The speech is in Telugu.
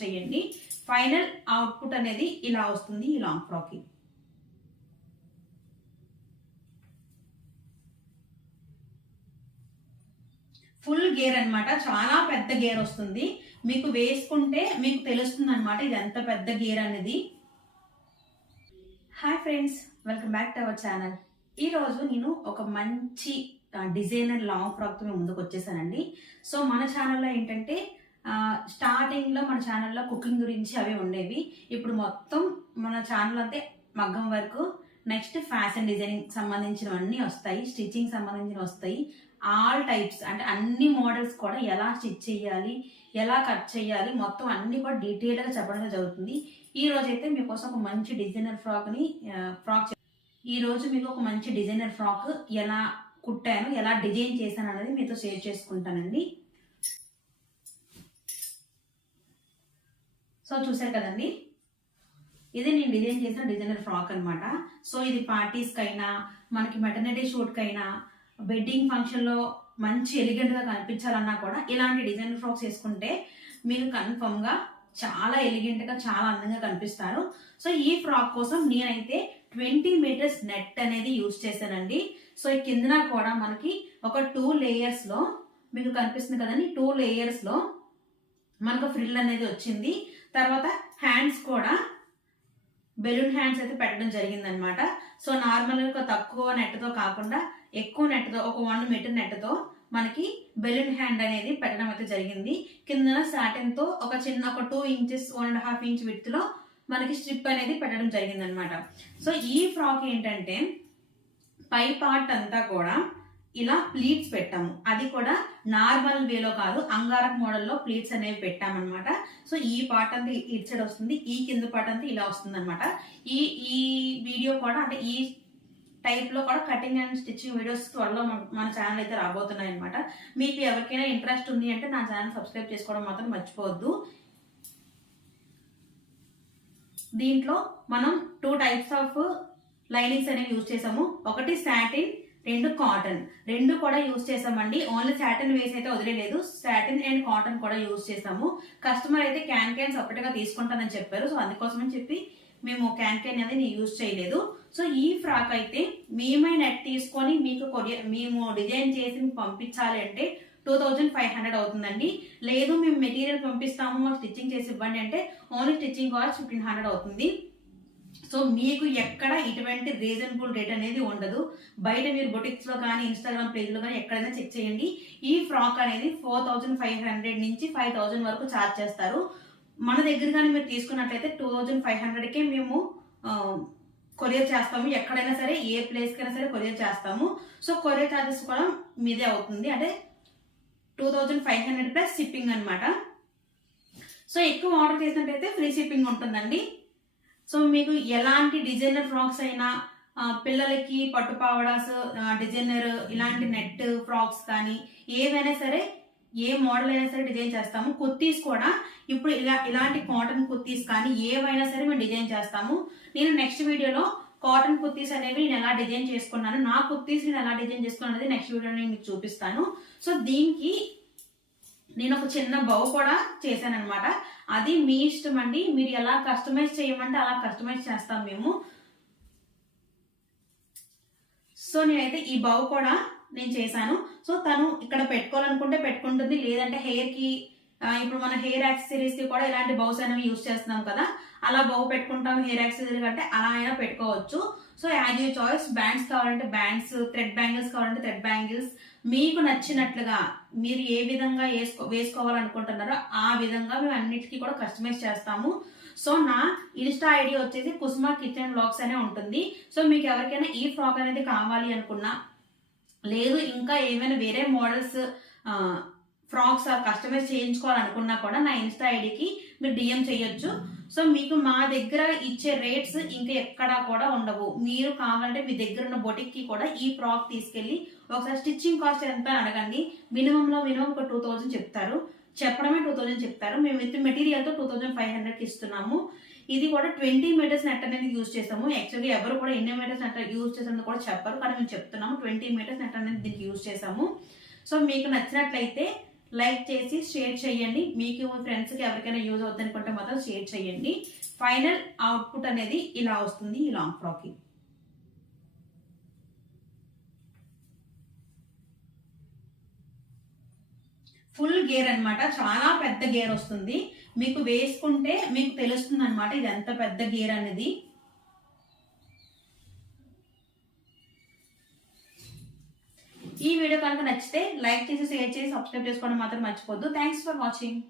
చేయండి. ఫైనల్ అవుట్పుట్ అనేది ఇలా వస్తుంది ఈ లాంగ్ ఫ్రాక్కి ఫుల్ గేర్ అన్నమాట చాలా పెద్ద గేర్ వస్తుంది. మీకు వేసుకుంటే మీకు తెలుస్తుంది అనమాట ఇది ఎంత పెద్ద గేర్ అనేది. Hi friends welcome back to our channel ఈ రోజు నేను ఒక మంచి డిజైనర్ లాంగ్ ఫ్రాక్తో ముందుకు వచ్చేసానండి. సో మన ఛానల్లో ఏంటంటే స్టార్టింగ్లో మన ఛానల్లో కుకింగ్ గురించి అవి ఉండేవి. ఇప్పుడు మొత్తం మన ఛానల్ అంతే మగ్గం వరకు. నెక్స్ట్ ఫ్యాషన్ డిజైనింగ్ సంబంధించినవన్నీ వస్తాయి స్టిచ్చింగ్ సంబంధించినవి వస్తాయి. ఆల్ టైప్స్ అంటే అన్ని మోడల్స్ కూడా ఎలా స్టిచ్ చేయాలి ఎలా కట్ చేయాలి మొత్తం అన్ని కూడా డీటెయిల్గా చెప్పడం జరుగుతుంది. ఈ రోజు అయితే మీకోసం ఒక మంచి డిజైనర్ ఫ్రాక్ని ఫ్రాక్ ఈ రోజు మీకు ఒక మంచి డిజైనర్ ఫ్రాక్ ఎలా కుట్టాను ఎలా డిజైన్ చేశాను అనేది మీతో షేర్ చేసుకుంటానండి. సో చూసారు కదండి? ఇది నేను డిజైన్ చేసిన డిజైనర్ ఫ్రాక్ అనమాట సో ఇది పార్టీస్కి అయినా మనకి మెటర్నిటీ షూట్కి అయినా వెడ్డింగ్ ఫంక్షన్లో మంచి ఎలిగెంట్గా కనిపించాలన్నా కూడా ఇలాంటి డిజైనర్ ఫ్రాక్స్ వేసుకుంటే మీకు కన్ఫర్మ్గా చాలా ఎలిగెంట్గా చాలా అందంగా కనిపిస్తారు. సో ఈ ఫ్రాక్ కోసం నేనైతే ట్వంటీ మీటర్స్ నెట్ అనేది యూజ్ చేశానండి. సో ఈ కిందన కూడా మనకి ఒక టూ లేయర్స్లో మీకు కనిపిస్తుంది కదండి టూ లేయర్స్లో మనకు ఫ్రిల్ అనేది వచ్చింది. తర్వాత హ్యాండ్స్ కూడా బెలూన్ హ్యాండ్స్ అయితే పెట్టడం జరిగిందనమాట సో నార్మల్గా తక్కువ నెట్తో కాకుండా ఎక్కువ నెట్తో ఒక వన్ మీటర్ నెట్తో మనకి బెలూన్ హ్యాండ్ అనేది పెట్టడం అయితే జరిగింది. కింద సాటిన్తో ఒక చిన్న ఒక two inches one and half inch విత్లో మనకి స్ట్రిప్ అనేది పెట్టడం జరిగిందనమాట సో ఈ ఫ్రాక్ ఏంటంటే పై పార్ట్ అంతా కూడా ఇలా ప్లీట్స్ పెట్టాము. అది కూడా నార్మల్ వేలో కాదు అంగారక్ మోడల్లో ప్లీట్స్ అనేవి పెట్టామన్నమాట. సో ఈ పార్ట్ అంతా ఇటు సైడ్ వస్తుంది ఈ కింద పార్ట్ అంతా ఇలా వస్తుంది అనమాట ఈ ఈ వీడియో కూడా అంటే ఈ టైప్లో కూడా కటింగ్ అండ్ స్టిచ్చింగ్ వీడియోస్ త్వరలో మన- మన ఛానల్ అయితే రాబోతున్నాయి అనమాట మీకు ఎవరికైనా ఇంట్రెస్ట్ ఉంది అంటే నా ఛానల్ సబ్స్క్రైబ్ చేసుకోవడం మాత్రం మర్చిపోవద్దు. దీంట్లో మనం టూ టైప్స్ ఆఫ్ లైనింగ్స్ అనేవి యూజ్ చేసాము ఒకటి శాటిన్ రెండు కాటన్. రెండు కూడా యూజ్ చేసామండి ఓన్లీ సాటిన్ వేసి అయితే వదిలేదు సాటిన్ అండ్ కాటన్ కూడా యూజ్ చేసాము కస్టమర్ అయితే క్యాన్ క్యాన్ సపరేట్గా తీసుకుంటానని చెప్పారు. సో అందుకోసమని చెప్పి మేము క్యాన్ క్యాన్ అనేది యూజ్ చేయలేదు. సో ఈ ఫ్రాక్ అయితే మేమే నెట్ తీసుకొని మీకు కొరియర్ మేము డిజైన్ చేసి మీకు పంపించాలి అంటే టూ థౌజండ్ ఫైవ్ హండ్రెడ్ అవుతుందండి. లేదు మేము మెటీరియల్ పంపిస్తాము మాకు స్టిచ్చింగ్ చేసి ఇవ్వండి అంటే only stitching cost fifteen hundred అవుతుంది. సో మీకు ఎక్కడ ఇటువంటి రీజనబుల్ రేట్ అనేది ఉండదు. బయట మీరు బొటిక్స్లో కానీ ఇన్స్టాగ్రామ్ పేజ్లో కానీ ఎక్కడైనా చెక్ చేయండి. ఈ ఫ్రాక్ అనేది ఫోర్ థౌజండ్ ఫైవ్ హండ్రెడ్ నుంచి ఫైవ్ థౌజండ్ వరకు ఛార్జ్ చేస్తారు. మన దగ్గర కానీ మీరు తీసుకున్నట్లయితే టూ థౌజండ్ ఫైవ్ హండ్రెడ్కే మేము కొరియర్ చేస్తాము. ఎక్కడైనా సరే ఏ ప్లేస్కి అయినా సరే కొరియర్ చేస్తాము. సో కొరియర్ ఛార్జెస్ కూడా మీదే అవుతుంది. అంటే two thousand five hundred plus shipping అనమాట సో ఎక్కువ ఆర్డర్ చేసినట్టయితే ఫ్రీ షిప్పింగ్ ఉంటుందండి. సో మీకు ఎలాంటి డిజైనర్ ఫ్రాక్స్ అయినా పిల్లలకి పట్టు పావడాస్ డిజైనర్ ఇలాంటి నెట్ ఫ్రాక్స్ కానీ ఏవైనా సరే ఏ మోడల్ అయినా సరే డిజైన్ చేస్తాము. కుర్తీస్ కూడా ఇప్పుడు ఇలా ఇలాంటి కాటన్ కుర్తీస్ కానీ ఏవైనా సరే మేము డిజైన్ చేస్తాము. నేను నెక్స్ట్ వీడియోలో కాటన్ కుర్తీస్ అనేవి నేను ఎలా డిజైన్ చేసుకున్నాను నా కుర్తీస్ నేను ఎలా డిజైన్ చేసుకున్నాను అనేది నెక్స్ట్ వీడియోలో నేను మీకు చూపిస్తాను. సో దీనికి నేను ఒక చిన్న బౌ కూడా చేశాను అది మీ ఇష్టం అండి. మీరు ఎలా కస్టమైజ్ చేయమంటే అలా కస్టమైజ్ చేస్తాం మేము. సో నేనైతే ఈ బౌ కూడా నేను చేశాను. సో తను ఇక్కడ పెట్టుకోవాలనుకుంటే పెట్టుకుంటుంది. లేదంటే హెయిర్కి ఇప్పుడు మన హెయిర్ యాక్సెసరీస్కి కూడా ఇలాంటి బౌస్ అనేవి యూస్ చేస్తున్నాం కదా. అలా బౌ పెట్టుకుంటాం హెయిర్ యాక్సెసరీ కంటే అలా అయినా పెట్టుకోవచ్చు. So as you choice. Bands కావాలంటే బ్యాండ్స్ థ్రెడ్ బ్యాంగిల్స్ కావాలంటే థ్రెడ్ బ్యాంగిల్స్. మీకు నచ్చినట్లుగా మీరు ఏ విధంగా వేసుకో వేసుకోవాలనుకుంటున్నారో ఆ విధంగా మేము అన్నిటికీ కూడా కస్టమైజ్ చేస్తాము. సో నా ఇన్స్టా ఐడి వచ్చేసి కుసుమ కిచెన్ బ్లాగ్స్ అనే ఉంటుంది. సో మీకు ఎవరికైనా ఈ ఫ్రాక్ అనేది కావాలి అనుకున్నా లేదు ఇంకా ఏమైనా వేరే మోడల్స్ ఫ్రాక్స్ కస్టమైజ్ చేయించుకోవాలనుకున్నా కూడా నా ఇన్స్టా ఐడికి మీరు డిఎం చేయొచ్చు. సో మీకు మా దగ్గర ఇచ్చే రేట్స్ ఇంకా ఎక్కడా కూడా ఉండవు. మీరు కావాలంటే మీ దగ్గర ఉన్న బొటిక్కి కూడా ఈ ఫ్రాక్ తీసుకెళ్ళి ఒకసారి స్టిచ్చింగ్ కాస్ట్ ఎంత అడగండి. మినిమం లో మినిమం ఒక టూ థౌజండ్ చెప్తారు. చెప్పడమే టూ థౌజండ్ చెప్తారు. మేము విత్ మెటీరియల్తో టూ థౌజండ్ ఫైవ్ హండ్రెడ్ ఇస్తున్నాము. ఇది కూడా ట్వంటీ మీటర్స్ నెట్ అనేది యూజ్ చేస్తాము. యాక్చువల్లీ ఎవరు కూడా ఎన్ని మీటర్స్ నెట్ యూజ్ చేసామని కూడా చెప్పరు. కానీ మేము చెప్తున్నాము ట్వంటీ మీటర్స్ నెట్ అనేది దీనికి యూజ్ చేసాము సో మీకు నచ్చినట్లయితే లైక్ చేసి షేర్ చేయండి. మీకు మీ ఫ్రెండ్స్కి ఎవరికైనా యూజ్ అవుతుంది అనుకుంటే మాత్రం షేర్ చేయండి. ఫైనల్ అవుట్పుట్ అనేది ఇలా వస్తుంది ఈ లాంగ్ ఫ్రాక్కి ఫుల్ గేర్ అనమాట చాలా పెద్ద గేర్ వస్తుంది. మీకు వేసుకుంటే మీకు తెలుస్తుంది అనమాట ఇది ఎంత పెద్ద గేర్ అనేది. ఈ వీడియో కనుక నచ్చితే లైక్ చేసి షేర్ చేసి సబ్స్క్రైబ్ చేసుకోవడం మాత్రం మర్చిపోద్దు థ్యాంక్స్ ఫర్ వాచింగ్